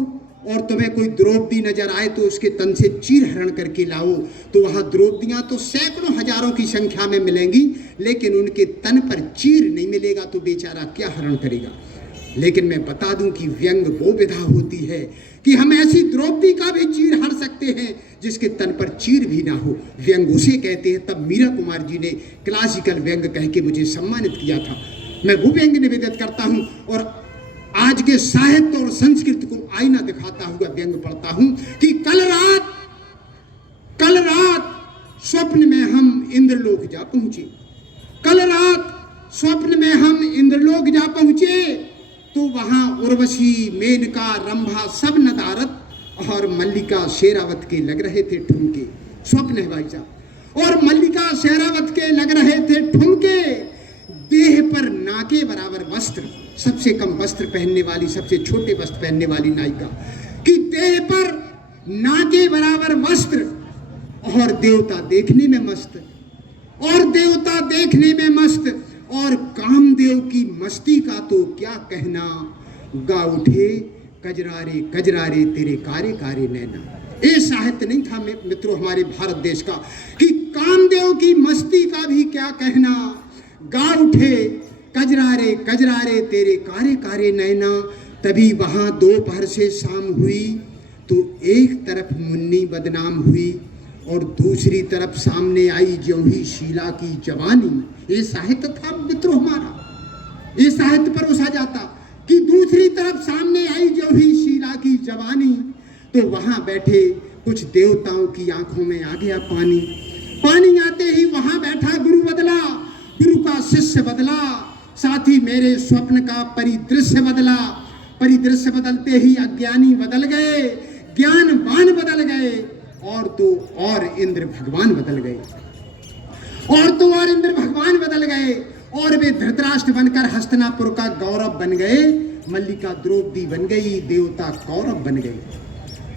और तुम्हें कोई द्रौपदी नजर आए तो उसके तन से चीर हरण करके लाओ, तो वहां द्रौपदियां तो सैकड़ों हजारों की संख्या में मिलेंगी, लेकिन उनके तन पर चीर नहीं मिलेगा, तो बेचारा क्या हरण करेगा। लेकिन मैं बता दूं कि व्यंग वो विधा होती है कि हम ऐसी द्रौपदी का भी चीर हर सकते हैं जिसके तन पर चीर भी ना हो। व्यंग उसे कहते हैं। तब मीरा कुमार जी ने क्लासिकल व्यंग कह के मुझे सम्मानित किया था। मैं वो व्यंग निवेदित करता हूँ और आज के साहित्य और संस्कृति को आईना दिखाता हुआ व्यंग पढ़ता हूँ कि कल रात स्वप्न में हम इंद्रलोक जा पहुंचे। कल रात स्वप्न में हम इंद्रलोक जा पहुंचे तो वहां उर्वशी, मेनका, रंभा सब नदारद और मल्लिका शेरावत के लग रहे थे ठुमके। स्वप्न है भाई साहब। और मल्लिका शेरावत के लग रहे थे ठुमके। देह पर नाके बराबर वस्त्र, सबसे कम वस्त्र पहनने वाली, सबसे छोटे वस्त्र पहनने वाली नायिका कि देह पर नाके बराबर वस्त्र, और देवता देखने में मस्त, और देवता देखने में मस्त, और कामदेव की मस्ती का तो क्या कहना। गा उठे कजरारे कजरारे तेरे कारे कारे नैना। ये साहित्य नहीं था मित्रों हमारे भारत देश का कि कामदेव की मस्ती का भी क्या कहना। गा उठे कजरारे कजरारे तेरे कारे कारे नैना। तभी वहां दोपहर से शाम हुई तो एक तरफ मुन्नी बदनाम हुई और दूसरी तरफ सामने आई ज्यों ही शीला की जवानी। ये साहित्य था मित्रों हमारा। ये साहित्य परोसा जाता कि दूसरी तरफ सामने आई ज्यों ही शीला की जवानी। तो वहां बैठे कुछ देवताओं की आंखों में आ गया पानी। पानी आते ही वहां बैठा गुरु बदला, गुरु का शिष्य बदला, साथ ही मेरे स्वप्न का परिदृश्य बदला। परिदृश्य बदलते ही अज्ञानी बदल गए, ज्ञानवान बदल गए, और तो और इंद्र भगवान बदल गए, और तो और इंद्र भगवान बदल गए, और वे धृतराष्ट्र बनकर हस्तिनापुर का गौरव बन गए। मल्लिका द्रौपदी बन गई, देवता कौरव बन गए।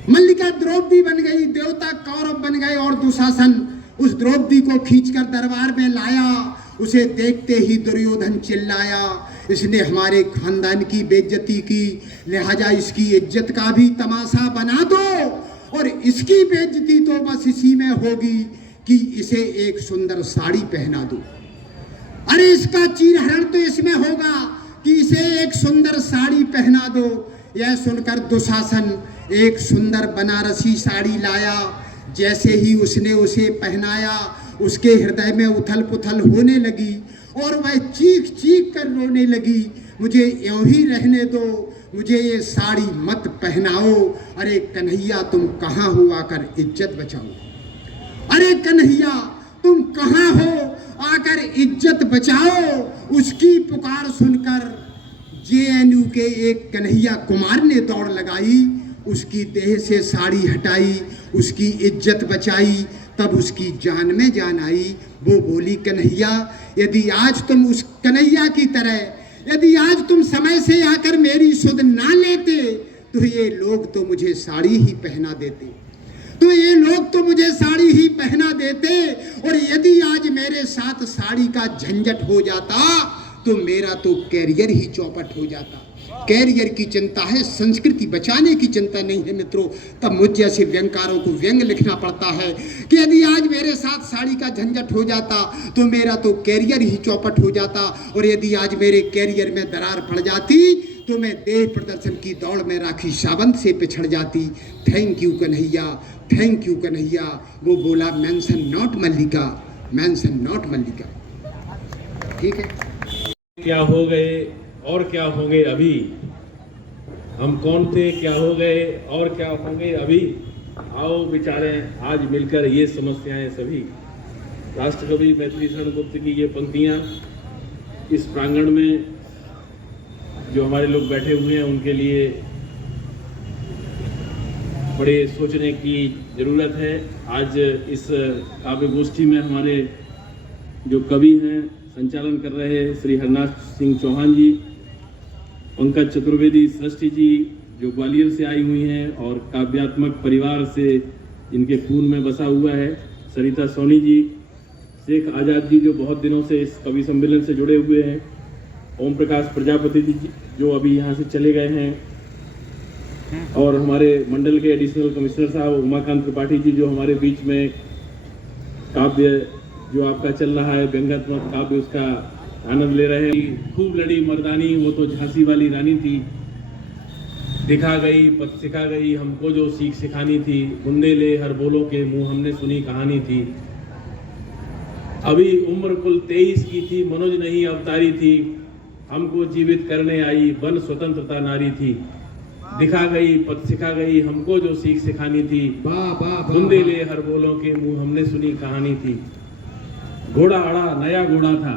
मल्लिका द्रौपदी बन गई, देवता कौरव बन गए, और दुशासन उस द्रौपदी को खींचकर दरबार में लाया। उसे देखते ही दुर्योधन चिल्लाया, इसने हमारे खानदान की बेइज्जती की, लिहाजा इसकी इज्जत का भी तमाशा बना दो, और इसकी बेइज्जती तो बस इसी में होगी कि इसे एक सुंदर साड़ी पहना दो। अरे इसका चीरहरण तो इसमें होगा कि इसे एक सुंदर साड़ी पहना दो। यह सुनकर दुशासन एक सुंदर बनारसी साड़ी लाया। जैसे ही उसने उसे पहनाया उसके हृदय में उथल पुथल होने लगी और वह चीख चीख कर रोने लगी, मुझे यूं ही रहने दो, मुझे ये साड़ी मत पहनाओ। अरे कन्हैया तुम कहाँ हो, आकर इज्जत बचाओ। अरे कन्हैया तुम कहाँ हो, आकर इज्जत बचाओ। उसकी पुकार सुनकर जेएनयू के एक कन्हैया कुमार ने दौड़ लगाई, उसकी देह से साड़ी हटाई, उसकी इज्जत बचाई। तब उसकी जान में जान आई। वो बोली, कन्हैया यदि आज तुम उस कन्हैया की तरह, यदि आज तुम समय से आकर मेरी सुध ना लेते तो ये लोग तो मुझे साड़ी ही पहना देते, तो ये लोग तो मुझे साड़ी ही पहना देते। और यदि आज मेरे साथ साड़ी का झंझट हो जाता तो मेरा तो कैरियर ही चौपट हो जाता। कैरियर की चिंता है, संस्कृति बचाने की चिंता नहीं है मित्रों। तब मुझ जैसे व्यंगकारों को व्यंग लिखना पड़ता है कि यदि आज मेरे साथ साड़ी का झंझट हो जाता तो मेरा तो कैरियर ही चौपट हो जाता, और यदि आज मेरे कैरियर में दरार पड़ जाती तो मैं देह प्रदर्शन की दौड़ में राखी सावंत से पिछड़ जाती। Thank you Kanhaiya, thank you Kanhaiya. वो बोला, mention not Mallika, mention not Mallika. ठीक है, क्या हो गए और क्या होंगे अभी, हम कौन थे, क्या हो गए और क्या होंगे अभी। आओ विचारें आज मिलकर ये समस्याएं सभी। राष्ट्रकवि मैथिली शरण गुप्त की ये पंक्तियां इस प्रांगण में जो हमारे लोग बैठे हुए हैं उनके लिए बड़े सोचने की ज़रूरत है। आज इस काव्य गोष्ठी में हमारे जो कवि हैं, संचालन कर रहे श्री हरनाथ सिंह चौहान जी, पंकज चतुर्वेदी सृष्टि जी जो ग्वालियर से आई हुई हैं और काव्यात्मक परिवार से इनके खून में बसा हुआ है, सरिता सोनी जी, शेख आज़ाद जी जो बहुत दिनों से इस कवि सम्मेलन से जुड़े हुए हैं, ओम प्रकाश प्रजापति जी जो अभी यहाँ से चले गए हैं, और हमारे मंडल के एडिशनल कमिश्नर साहब उमाकांत त्रिपाठी जी जो हमारे बीच में काव्य जो आपका चल रहा है व्यंग्यात्मक काव्य उसका आनंद ले रहे हैं। खूब लड़ी मर्दानी वो तो झांसी वाली रानी थी, दिखा गई पथ सिखा गई हमको जो सीख सिखानी थी, बुंदेले हर बोलों के मुंह हमने सुनी कहानी थी। अभी उम्र कुल 23 की थी, मनोज नहीं अवतारी थी, हमको जीवित करने आई वन स्वतंत्रता नारी थी। दिखा गई पद सिखा गई, हमको जो सीख सिखानी थी। वाह वाह वाह, बुंदेले हर बोलों के मुंह हमने सुनी कहानी थी। घोड़ा अड़ा नया घोड़ा था,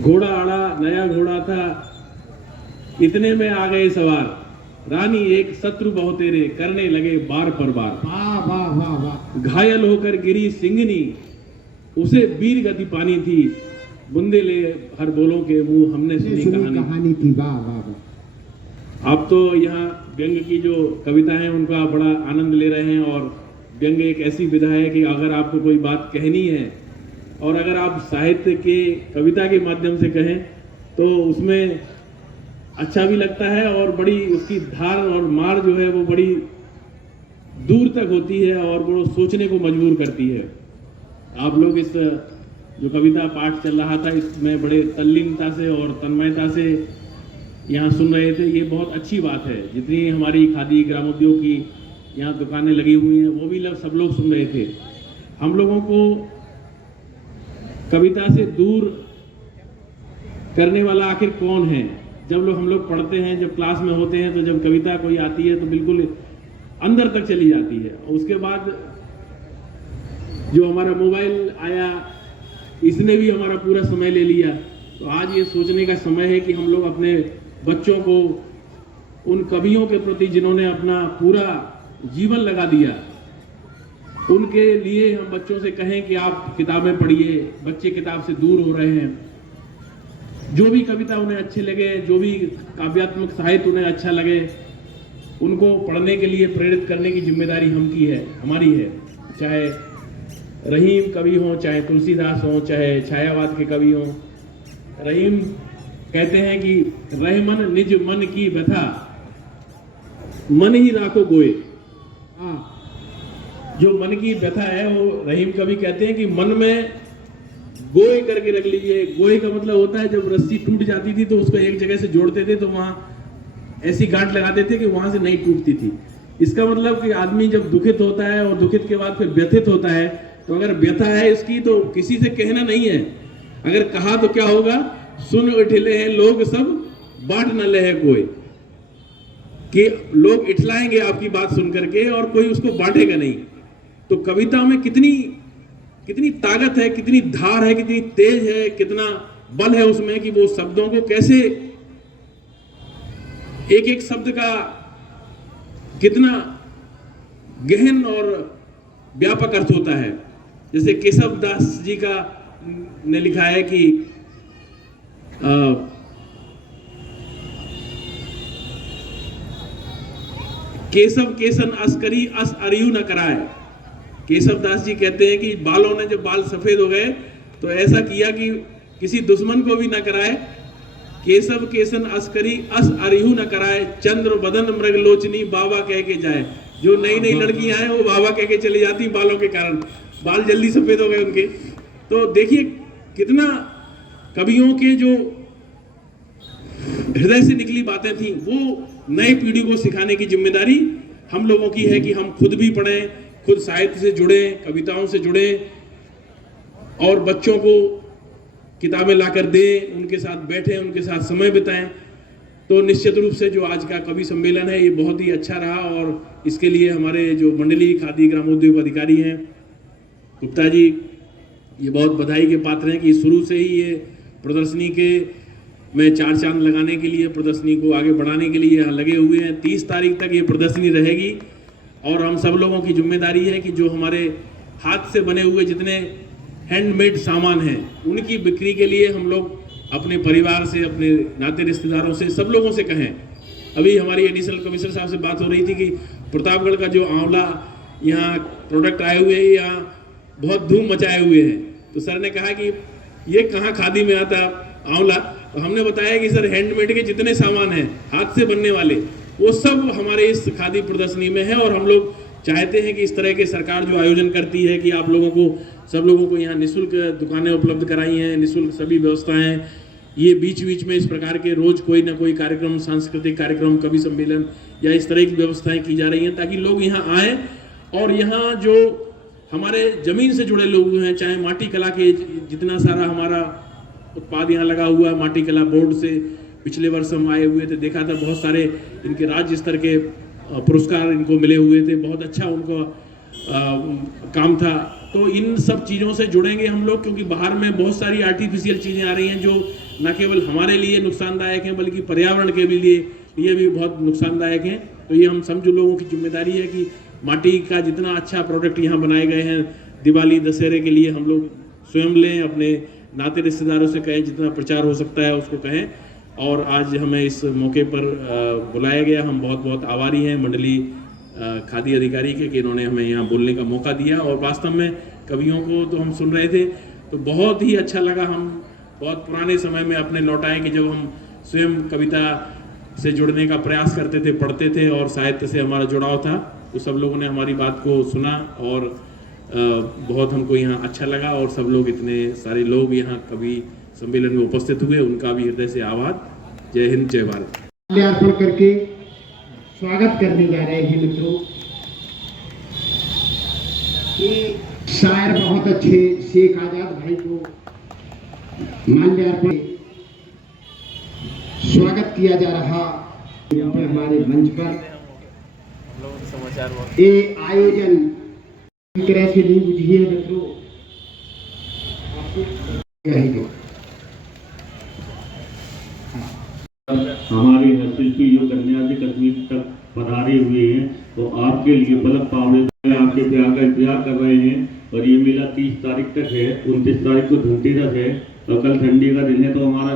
घोड़ा अड़ा नया घोड़ा था, इतने में आ गए सवार। रानी एक शत्रु बहुतेरे करने लगे बार पर बार। वाह वाह वाह वाह, घायल होकर गिरी सिंगनी, उसे वीर गति पानी थी। बुंदेले हर बोलों के मुंह हमने सुनी कहानी थी। वाह वाह वाह। आप तो यहाँ व्यंग की जो कविता है उनका बड़ा आनंद ले रहे हैं। और व्यंग एक ऐसी विधा है कि अगर आपको कोई बात कहनी है और अगर आप साहित्य के कविता के माध्यम से कहें तो उसमें अच्छा भी लगता है और बड़ी उसकी धार और मार जो है वो बड़ी दूर तक होती है और वो सोचने को मजबूर करती है। आप लोग इस जो कविता पाठ चल रहा था इसमें बड़े तल्लीनता से और तन्मयता से यहाँ सुन रहे थे। ये बहुत अच्छी बात है। जितनी हमारी खादी ग्रामोद्योग की यहाँ दुकानें लगी हुई हैं वो भी सब लोग सुन रहे थे। हम लोगों को कविता से दूर करने वाला आखिर कौन है? जब हम लोग पढ़ते हैं, जब क्लास में होते हैं, तो जब कविता कोई आती है तो बिल्कुल अंदर तक चली जाती है। और उसके बाद जो हमारा मोबाइल आया इसने भी हमारा पूरा समय ले लिया। तो आज ये सोचने का समय है कि हम लोग अपने बच्चों को उन कवियों के प्रति जिन्होंने अपना पूरा जीवन लगा दिया, उनके लिए हम बच्चों से कहें कि आप किताबें पढ़िए। बच्चे किताब से दूर हो रहे हैं। जो भी कविता उन्हें अच्छे लगे, जो भी काव्यात्मक साहित्य उन्हें अच्छा लगे, उनको पढ़ने के लिए प्रेरित करने की जिम्मेदारी हमारी है। चाहे रहीम कवि हो, चाहे तुलसीदास हो, चाहे छायावाद के कवि हो। रहीम कहते हैं कि रहमन निज मन की व्यथा, मन ही राखो गोए। जो मन की व्यथा है वो रहीम कवि कहते हैं कि मन में गोए करके रख लीजिए। गोए का मतलब होता है जब रस्सी टूट जाती थी तो उसको एक जगह से जोड़ते थे तो वहां ऐसी गांठ लगाते थे कि वहां से नहीं टूटती थी। इसका मतलब कि आदमी जब दुखित होता है और दुखित के बाद फिर व्यथित होता है, तो अगर व्यथा है इसकी तो किसी से कहना नहीं है। अगर कहा तो क्या होगा? सुन उठले हैं लोग सब बांट न ले है कोई, कि लोग इठलाएंगे आपकी बात सुन करके और कोई उसको बांटेगा नहीं। तो कविता में कितनी ताकत है, कितनी धार है, कितनी तेज है, कितना बल है उसमें कि वो शब्दों को कैसे एक एक शब्द का कितना गहन और व्यापक अर्थ होता है। जैसे केशव दास जी का ने लिखा है कि केशव केसन अस्करी अस अरियु न कराए। केशव दास जी कहते हैं कि बालों ने जब बाल सफेद हो गए तो ऐसा किया कि किसी दुश्मन को भी न कराए। केशव केसन अस्करी अस अरिहु न कराए, चंद्र बदन मृगलोचनी बाबा कह के जाए। जो नई नई लड़कियां हैं वो बाबा कह के चली जाती बालों के कारण, बाल जल्दी सफेद हो गए उनके। तो देखिए कितना कवियों के जो हृदय से निकली बातें थी वो नई पीढ़ी को सिखाने की जिम्मेदारी हम लोगों की है कि हम खुद भी पढ़ें, खुद साहित्य से जुड़ें, कविताओं से जुड़ें और बच्चों को किताबें लाकर दें, उनके साथ बैठें, उनके साथ समय बिताएं। तो निश्चित रूप से जो आज का कवि सम्मेलन है ये बहुत ही अच्छा रहा और इसके लिए हमारे जो मंडलीय खादी ग्रामोद्योग अधिकारी हैं गुप्ता जी, ये बहुत बधाई के पात्र हैं कि शुरू से ही ये प्रदर्शनी के में चार चांद लगाने के लिए, प्रदर्शनी को आगे बढ़ाने के लिए यहाँ लगे हुए हैं। 30 तारीख तक ये प्रदर्शनी रहेगी और हम सब लोगों की जिम्मेदारी है कि जो हमारे हाथ से बने हुए जितने हैंडमेड सामान हैं उनकी बिक्री के लिए हम लोग अपने परिवार से, अपने नाते रिश्तेदारों से, सब लोगों से कहें। अभी हमारी एडिशनल कमिश्नर साहब से बात हो रही थी कि प्रतापगढ़ का जो आंवला यहाँ प्रोडक्ट आए हुए हैं, यहाँ बहुत धूम मचाए हुए हैं। तो सर ने कहा कि ये कहाँ खादी में आता आंवला? तो हमने बताया कि सर हैंडमेड के जितने सामान हैं हाथ से बनने वाले वो सब हमारे इस खादी प्रदर्शनी में है। और हम लोग चाहते हैं कि इस तरह के सरकार जो आयोजन करती है कि आप लोगों को, सब लोगों को यहाँ निःशुल्क दुकानें उपलब्ध कराई हैं, निःशुल्क सभी व्यवस्थाएं। ये बीच बीच में इस प्रकार के रोज कोई ना कोई कार्यक्रम, सांस्कृतिक कार्यक्रम, कवि सम्मेलन या इस तरह की व्यवस्थाएं की जा रही हैं ताकि लोग यहाँ आए और यहाँ जो हमारे जमीन से जुड़े लोग हैं, चाहे माटी कला के जितना सारा हमारा उत्पाद यहाँ लगा हुआ है, माटी कला बोर्ड से पिछले वर्ष हम आए हुए थे, देखा था बहुत सारे इनके राज्य स्तर के पुरस्कार इनको मिले हुए थे, बहुत अच्छा उनको काम था। तो इन सब चीज़ों से जुड़ेंगे हम लोग, क्योंकि बाहर में बहुत सारी आर्टिफिशियल चीज़ें आ रही हैं जो न केवल हमारे लिए नुकसानदायक हैं बल्कि पर्यावरण के लिए भी बहुत नुकसानदायक हैं। तो ये हम समझो लोगों की जिम्मेदारी है कि माटी का जितना अच्छा प्रोडक्ट यहाँ बनाए गए हैं दिवाली दशहरे के लिए हम लोग स्वयं लें, अपने नाते रिश्तेदारों से कहें, जितना प्रचार हो सकता है उसको कहें। और आज हमें इस मौके पर बुलाया गया, हम बहुत बहुत आभारी हैं मंडली खादी अधिकारी के कि इन्होंने हमें यहाँ बोलने का मौका दिया। और वास्तव में कवियों को तो हम सुन रहे थे तो बहुत ही अच्छा लगा। हम बहुत पुराने समय में अपने लौटाए कि जब हम स्वयं कविता से जुड़ने का प्रयास करते थे, पढ़ते थे और साहित्य से हमारा जुड़ाव था, तो सब लोगों ने हमारी बात को सुना और बहुत हमको यहाँ अच्छा लगा। और सब लोग, इतने सारे लोग यहाँ कवि सम्मेलन में उपस्थित हुए, उनका भी हृदय से आभार। जय हिंद, जय भारत। माल्यार्पण करके स्वागत करने जा रहे हैं मित्रों। ये शायर बहुत अच्छे शेख आजाद भाई को माल्यार्पण स्वागत किया जा रहा हमारे मंच पर। ये आयोजन एक तरह से नहीं बुझिए मित्रों, हमारे हस्तशिल्पी जो कन्या से कश्मीर तक पधारे हुए हैं तो आपके लिए पलक पावड़े आपके ब्याह का इंतजार कर रहे हैं। और ये मेला 30 तारीख तक है, 29 तारीख को धनतेरस है और कल संडे का दिन है। तो हमारा